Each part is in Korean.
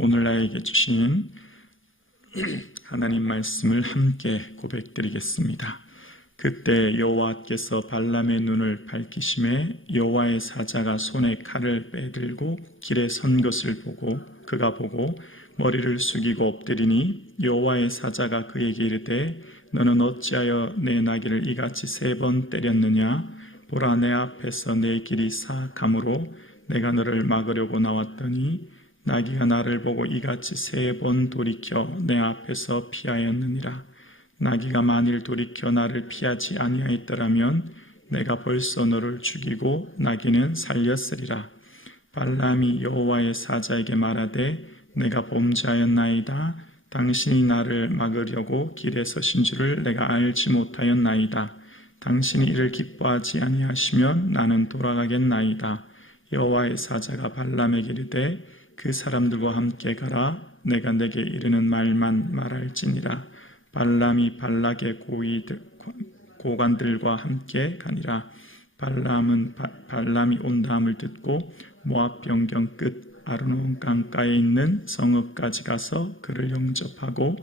오늘 나에게 주신 하나님 말씀을 함께 고백드리겠습니다. 그때 여호와께서 발람의 눈을 밝히심에 여호와의 사자가 손에 칼을 빼들고 길에 선 것을 보고 그가 보고 머리를 숙이고 엎드리니 여호와의 사자가 그에게 이르되 너는 어찌하여 내 나귀를 이같이 3번 때렸느냐? 보라, 내 앞에서 내 길이 사악함으로 내가 너를 막으려고 나왔더니 나귀가 나를 보고 이같이 3번 돌이켜 내 앞에서 피하였느니라. 나귀가 만일 돌이켜 나를 피하지 아니하였더라면 내가 벌써 너를 죽이고 나귀는 살렸으리라. 발람이 여호와의 사자에게 말하되 내가 범죄하였나이다. 당신이 나를 막으려고 길에 서신 줄을 내가 알지 못하였나이다. 당신이 이를 기뻐하지 아니하시면 나는 돌아가겠나이다. 여호와의 사자가 발람에게 이르되 그 사람들과 함께 가라. 내가 내게 이르는 말만 말할지니라. 발람이 발락의 고관들과 함께 가니라. 발람이 온다함을 듣고 모압 변경 끝 아르논 강가에 있는 성읍까지 가서 그를 영접하고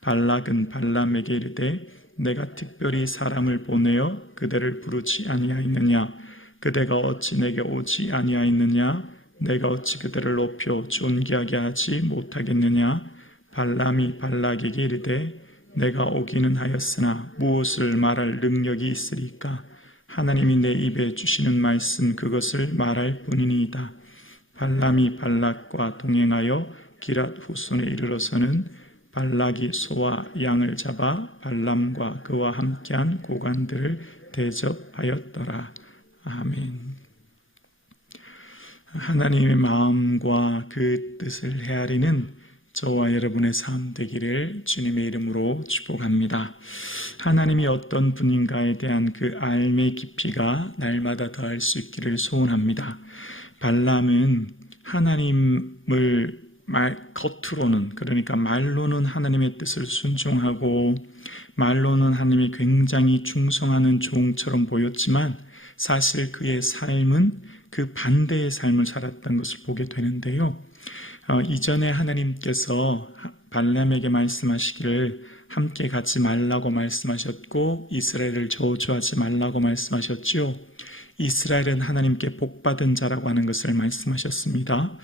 발락은 발람에게 이르되 내가 특별히 사람을 보내어 그대를 부르지 아니하였느냐? 그대가 어찌 내게 오지 아니하였느냐? 내가 어찌 그대를 높여 존귀하게 하지 못하겠느냐? 발람이 발락에게 이르되 내가 오기는 하였으나 무엇을 말할 능력이 있으리까? 하나님이 내 입에 주시는 말씀 그것을 말할 뿐이니이다. 발람이 발락과 동행하여 기랏 후손에 이르러서는 발락이 소와 양을 잡아 발람과 그와 함께한 고관들을 대접하였더라. 아멘. 하나님의 마음과 그 뜻을 헤아리는 저와 여러분의 삶 되기를 주님의 이름으로 축복합니다. 하나님이 어떤 분인가에 대한 그 알의 깊이가 날마다 더할 수 있기를 소원합니다. 발람은 하나님을 겉으로는, 그러니까 말로는 하나님의 뜻을 순종하고 말로는 하나님이 굉장히 충성하는 종처럼 보였지만 사실 그의 삶은 그 반대의 삶을 살았던 것을 보게 되는데요. 이전에 하나님께서 발람에게 말씀하시기를 함께 가지 말라고 말씀하셨고 이스라엘을 저주하지 말라고 말씀하셨죠. 이스라엘은 하나님께 복받은 자라고 하는 것을 말씀하셨습니다.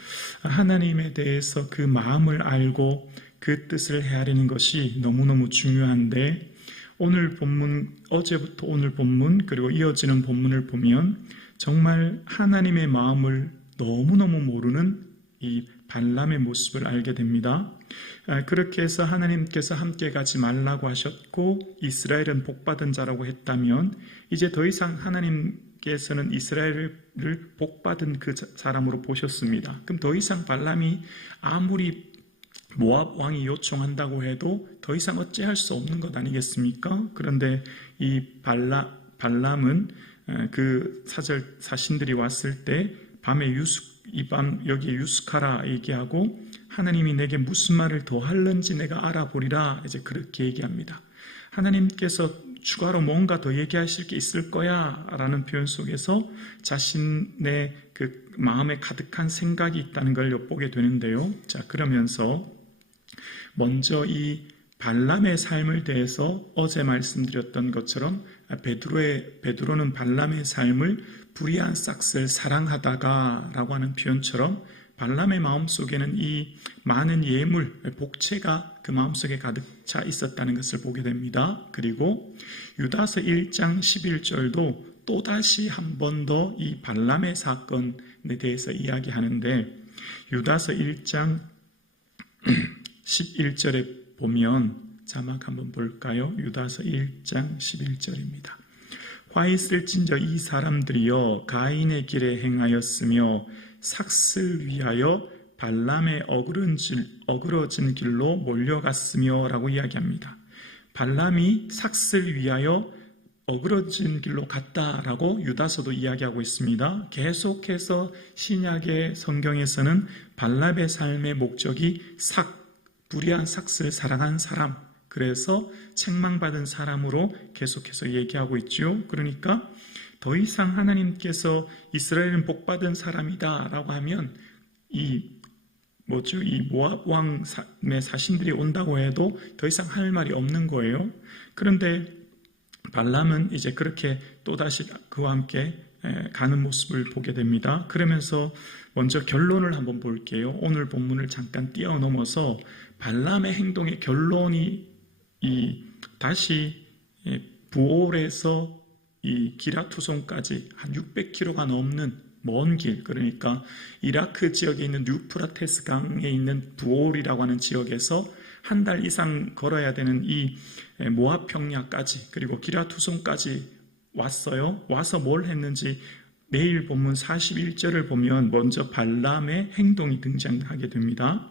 하나님에 대해서 그 마음을 알고 그 뜻을 헤아리는 것이 너무너무 중요한데 오늘 본문, 어제부터 오늘 본문 그리고 이어지는 본문을 보면 정말 하나님의 마음을 너무너무 모르는 이 발람의 모습을 알게 됩니다. 그렇게 해서 하나님께서 함께 가지 말라고 하셨고 이스라엘은 복받은 자라고 했다면 이제 더 이상 하나님께서는 이스라엘을 복받은 그 사람으로 보셨습니다. 그럼 더 이상 발람이 아무리 모압 왕이 요청한다고 해도 더 이상 어찌할 수 없는 것 아니겠습니까? 그런데 이 발람은 그 사신들이 왔을 때 밤에 이 밤 여기에 유숙하라 얘기하고 하나님이 내게 무슨 말을 더 할는지 내가 알아보리라 이제 그렇게 얘기합니다. 하나님께서 추가로 뭔가 더 얘기하실 게 있을 거야 라는 표현 속에서 자신의 그 마음에 가득한 생각이 있다는 걸 엿보게 되는데요. 자, 그러면서 먼저 이 발람의 삶을 대해서 어제 말씀드렸던 것처럼 베드로는 발람의 삶을 불의한 싹을 사랑하다가 라고 하는 표현처럼 발람의 마음속에는 이 많은 예물, 복채가 그 마음속에 가득 차 있었다는 것을 보게 됩니다. 그리고 유다서 1장 11절도 또다시 한 번 더 이 발람의 사건에 대해서 이야기하는데 유다서 1장 11절에 보면 자막 한번 볼까요? 유다서 1장 11절입니다. 화 있을진저 이 사람들이여 가인의 길에 행하였으며 삭슬 위하여 발람의 어그러진 길로 몰려갔으며 라고 이야기합니다. 발람이 삭슬 위하여 어그러진 길로 갔다라고 유다서도 이야기하고 있습니다. 계속해서 신약의 성경에서는 발람의 삶의 목적이 불의한 삭슬을 사랑한 사람, 그래서 책망받은 사람으로 계속해서 얘기하고 있죠. 그러니까 더 이상 하나님께서 이스라엘은 복받은 사람이다 라고 하면 이 이 모압 왕의 사신들이 온다고 해도 더 이상 할 말이 없는 거예요. 그런데 발람은 이제 그렇게 또다시 그와 함께 가는 모습을 보게 됩니다. 그러면서 먼저 결론을 한번 볼게요. 오늘 본문을 잠깐 뛰어넘어서 발람의 행동의 결론이 다시 부올에서 이 기라투손까지 한 600km가 넘는 먼 길, 그러니까 이라크 지역에 있는 유프라테스 강에 있는 부올이라고 하는 지역에서 한 달 이상 걸어야 되는 이 모압 평야까지, 그리고 기라투손까지 왔어요. 와서 뭘 했는지 내일 본문 41절을 보면 먼저 발람의 행동이 등장하게 됩니다.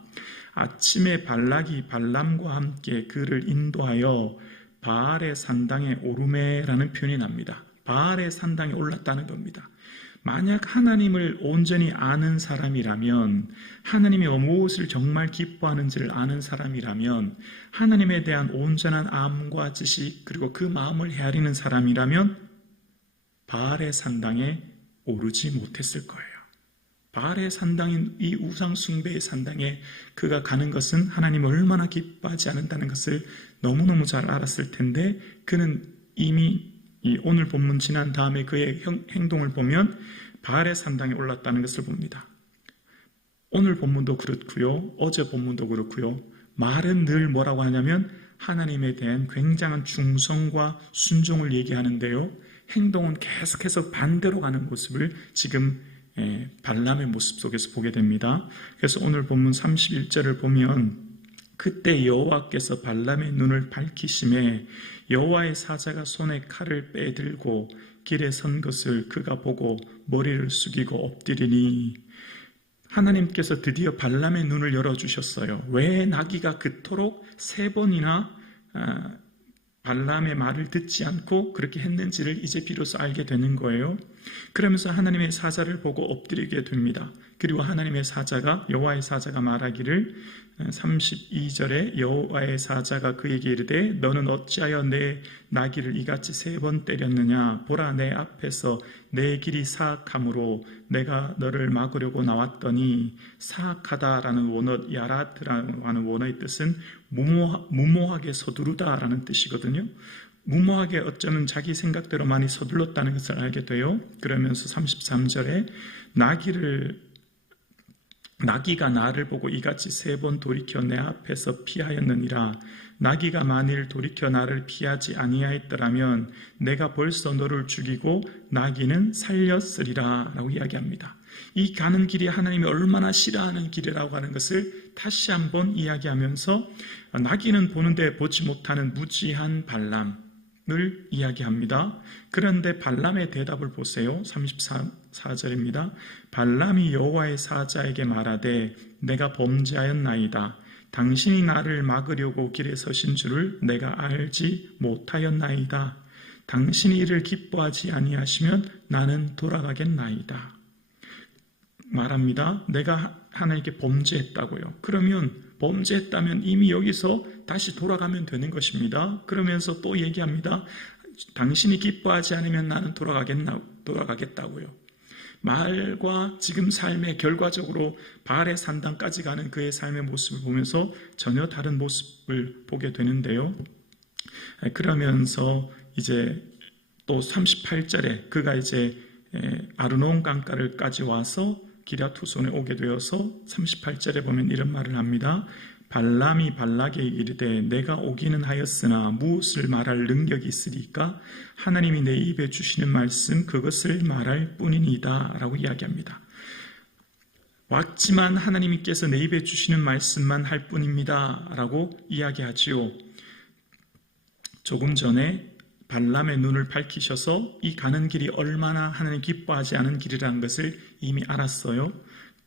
아침에 발락이 발람과 함께 그를 인도하여 바알의 산당에 오르메라는 표현이 납니다. 바알의 산당에 올랐다는 겁니다. 만약 하나님을 온전히 아는 사람이라면, 하나님이 무엇을 정말 기뻐하는지를 아는 사람이라면, 하나님에 대한 온전한 암과 지식, 그리고 그 마음을 헤아리는 사람이라면 바알의 산당에 오르지 못했을 거예요. 바알의 산당인 이 우상 숭배의 산당에 그가 가는 것은 하나님을 얼마나 기뻐하지 않는다는 것을 너무너무 잘 알았을 텐데, 그는 이미 이 오늘 본문 지난 다음에 그의 행동을 보면 바알의 산당에 올랐다는 것을 봅니다. 오늘 본문도 그렇고요, 어제 본문도 그렇고요, 말은 늘 뭐라고 하냐면 하나님에 대한 굉장한 충성과 순종을 얘기하는데요, 행동은 계속해서 반대로 가는 모습을 지금 발람의 모습 속에서 보게 됩니다. 그래서 오늘 본문 31절을 보면 그때 여호와께서 발람의 눈을 밝히심에 여호와의 사자가 손에 칼을 빼들고 길에 선 것을 그가 보고 머리를 숙이고 엎드리니, 하나님께서 드디어 발람의 눈을 열어주셨어요. 왜 나귀가 그토록 3번이나 발람의 말을 듣지 않고 그렇게 했는지를 이제 비로소 알게 되는 거예요. 그러면서 하나님의 사자를 보고 엎드리게 됩니다. 그리고 하나님의 사자가, 여호와의 사자가 말하기를 32절에 여호와의 사자가 그에게 이르되 너는 어찌하여 내 나귀를 이같이 3번 때렸느냐. 보라, 내 앞에서 내 길이 사악함으로 내가 너를 막으려고 나왔더니. 사악하다라는 원어, 야라트라는 원어의 뜻은 무모하게 서두르다라는 뜻이거든요. 무모하게 어쩌면 자기 생각대로 많이 서둘렀다는 것을 알게 돼요. 그러면서 33절에 나귀가 나를 보고 이같이 3번 돌이켜 내 앞에서 피하였느니라. 나귀가 만일 돌이켜 나를 피하지 아니하였더라면 내가 벌써 너를 죽이고 나귀는 살렸으리라 라고 이야기합니다. 이 가는 길이 하나님이 얼마나 싫어하는 길이라고 하는 것을 다시 한번 이야기하면서 나귀는 보는데 보지 못하는 무지한 발람을 이야기합니다. 그런데 발람의 대답을 보세요. 34절입니다. 발람이 여호와의 사자에게 말하되 내가 범죄하였나이다. 당신이 나를 막으려고 길에 서신 줄을 내가 알지 못하였나이다. 당신이 이를 기뻐하지 아니하시면 나는 돌아가겠나이다. 말합니다. 내가 하나님께 범죄했다고요. 그러면 범죄했다면 이미 여기서 다시 돌아가면 되는 것입니다. 그러면서 또 얘기합니다. 당신이 기뻐하지 않으면 나는 돌아가겠다고요. 말과 지금 삶의 결과적으로 바알의 산당까지 가는 그의 삶의 모습을 보면서 전혀 다른 모습을 보게 되는데요. 그러면서 이제 또 38절에 그가 이제 아르논 강가를까지 와서 기라투손에 오게 되어서 38절에 보면 이런 말을 합니다. 발람이 발락에게 이르되 내가 오기는 하였으나 무엇을 말할 능력이 있으리까? 하나님이 내 입에 주시는 말씀 그것을 말할 뿐이니이다 라고 이야기합니다. 왔지만 하나님께서 내 입에 주시는 말씀만 할 뿐입니다 라고 이야기하지요. 조금 전에 발람의 눈을 밝히셔서 이 가는 길이 얼마나 하나님 기뻐하지 않은 길이라는 것을 이미 알았어요.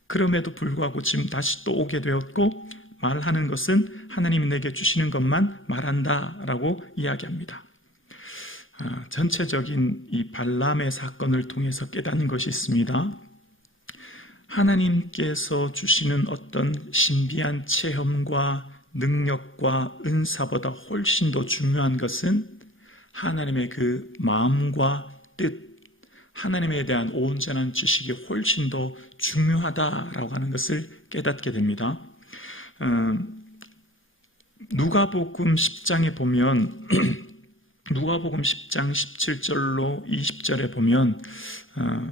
그럼에도 불구하고 지금 다시 또 오게 되었고 말하는 것은 하나님이 내게 주시는 것만 말한다라고 이야기합니다. 전체적인 이 발람의 사건을 통해서 깨닫는 것이 있습니다. 하나님께서 주시는 어떤 신비한 체험과 능력과 은사보다 훨씬 더 중요한 것은 하나님의 그 마음과 뜻, 하나님에 대한 온전한 지식이 훨씬 더 중요하다라고 하는 것을 깨닫게 됩니다. 누가복음 10장에 보면 누가복음 10장 17절로 20절에 보면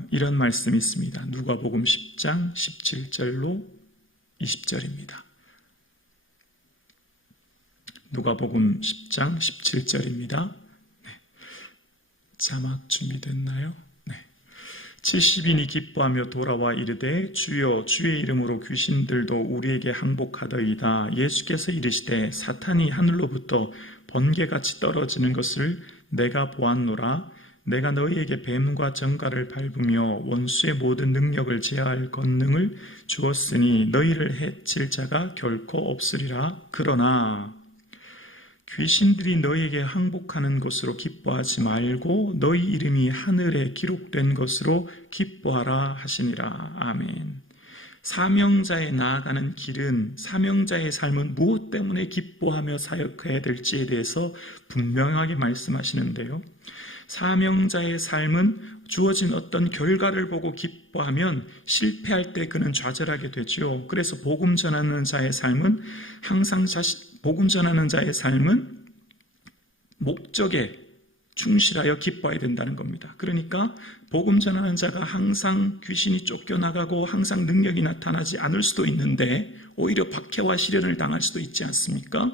이런 말씀이 있습니다. 누가복음 10장 17절로 20절입니다. 누가복음 10장 17절입니다. 네. 자막 준비됐나요? 네. 70인이 기뻐하며 돌아와 이르되 주여 주의 이름으로 귀신들도 우리에게 항복하더이다. 예수께서 이르시되 사탄이 하늘로부터 번개같이 떨어지는 것을 내가 보았노라. 내가 너희에게 뱀과 정갈을 밟으며 원수의 모든 능력을 제할 권능을 주었으니 너희를 해칠 자가 결코 없으리라. 그러나 귀신들이 너희에게 항복하는 것으로 기뻐하지 말고 너희 이름이 하늘에 기록된 것으로 기뻐하라 하시니라. 아멘. 사명자에 나아가는 길은, 사명자의 삶은 무엇 때문에 기뻐하며 사역해야 될지에 대해서 분명하게 말씀하시는데요. 사명자의 삶은 주어진 어떤 결과를 보고 기뻐하면 실패할 때 그는 좌절하게 되죠. 그래서 복음 전하는 자의 삶은 복음 전하는 자의 삶은 목적에 충실하여 기뻐해야 된다는 겁니다. 그러니까 복음 전하는 자가 항상 귀신이 쫓겨나가고 항상 능력이 나타나지 않을 수도 있는데 오히려 박해와 시련을 당할 수도 있지 않습니까?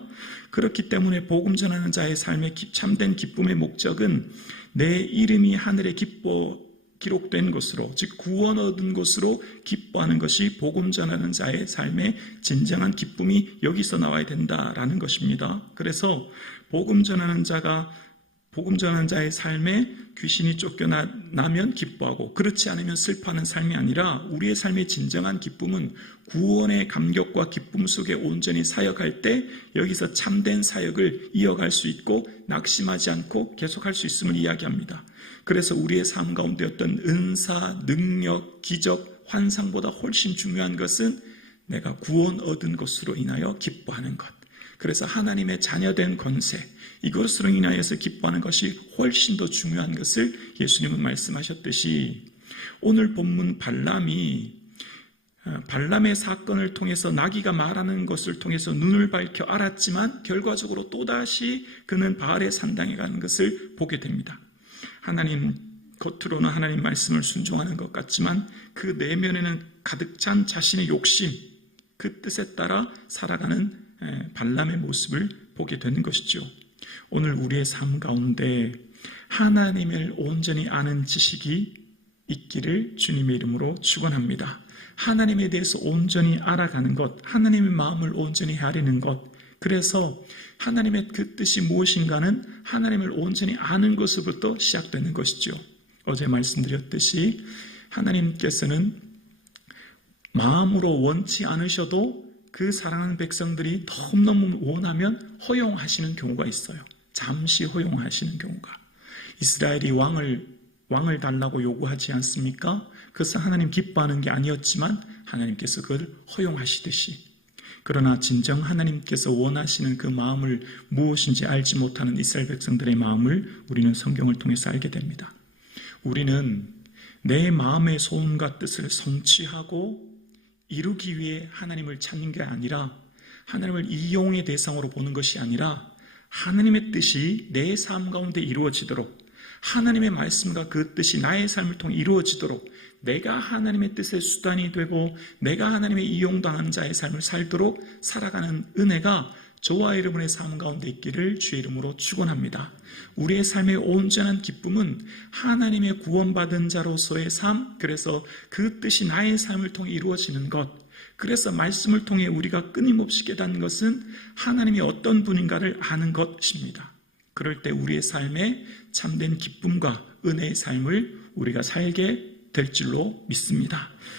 그렇기 때문에 복음 전하는 자의 삶의 참된 기쁨의 목적은 내 이름이 하늘에 기록된 것으로, 즉 구원 얻은 것으로 기뻐하는 것이 복음 전하는 자의 삶의 진정한 기쁨이 여기서 나와야 된다라는 것입니다. 그래서 복음 전하는 자의 삶에 귀신이 쫓겨나면 기뻐하고 그렇지 않으면 슬퍼하는 삶이 아니라 우리의 삶의 진정한 기쁨은 구원의 감격과 기쁨 속에 온전히 사역할 때 여기서 참된 사역을 이어갈 수 있고 낙심하지 않고 계속할 수 있음을 이야기합니다. 그래서 우리의 삶 가운데 어떤 은사, 능력, 기적, 환상보다 훨씬 중요한 것은 내가 구원 얻은 것으로 인하여 기뻐하는 것. 그래서 하나님의 자녀된 권세, 이것으로 인하여서 기뻐하는 것이 훨씬 더 중요한 것을 예수님은 말씀하셨듯이 오늘 본문 발람의 사건을 통해서 나귀가 말하는 것을 통해서 눈을 밝혀 알았지만 결과적으로 또다시 그는 바알의 산당에 가는 것을 보게 됩니다. 겉으로는 하나님 말씀을 순종하는 것 같지만 그 내면에는 가득 찬 자신의 욕심, 그 뜻에 따라 살아가는 발람의 모습을 보게 되는 것이죠. 오늘 우리의 삶 가운데 하나님을 온전히 아는 지식이 있기를 주님의 이름으로 축원합니다. 하나님에 대해서 온전히 알아가는 것, 하나님의 마음을 온전히 헤아리는 것, 그래서 하나님의 그 뜻이 무엇인가는 하나님을 온전히 아는 것으로부터 시작되는 것이죠. 어제 말씀드렸듯이 하나님께서는 마음으로 원치 않으셔도 그 사랑하는 백성들이 너무너무 원하면 허용하시는 경우가 있어요. 잠시 허용하시는 경우가. 이스라엘이 왕을 달라고 요구하지 않습니까? 그것은 하나님 기뻐하는 게 아니었지만 하나님께서 그걸 허용하시듯이. 그러나 진정 하나님께서 원하시는 그 마음을 무엇인지 알지 못하는 이스라엘 백성들의 마음을 우리는 성경을 통해서 알게 됩니다. 우리는 내 마음의 소원과 뜻을 성취하고 이루기 위해 하나님을 찾는 게 아니라 하나님을 이용의 대상으로 보는 것이 아니라 하나님의 뜻이 내 삶 가운데 이루어지도록 하나님의 말씀과 그 뜻이 나의 삶을 통해 이루어지도록 내가 하나님의 뜻의 수단이 되고 내가 하나님의 이용당한 자의 삶을 살도록 살아가는 은혜가 저와 여러분의 삶 가운데 있기를 주의 이름으로 축원합니다. 우리의 삶의 온전한 기쁨은 하나님의 구원받은 자로서의 삶, 그래서 그 뜻이 나의 삶을 통해 이루어지는 것, 그래서 말씀을 통해 우리가 끊임없이 깨닫는 것은 하나님이 어떤 분인가를 아는 것입니다. 그럴 때 우리의 삶에 참된 기쁨과 은혜의 삶을 우리가 살게 될 줄로 믿습니다.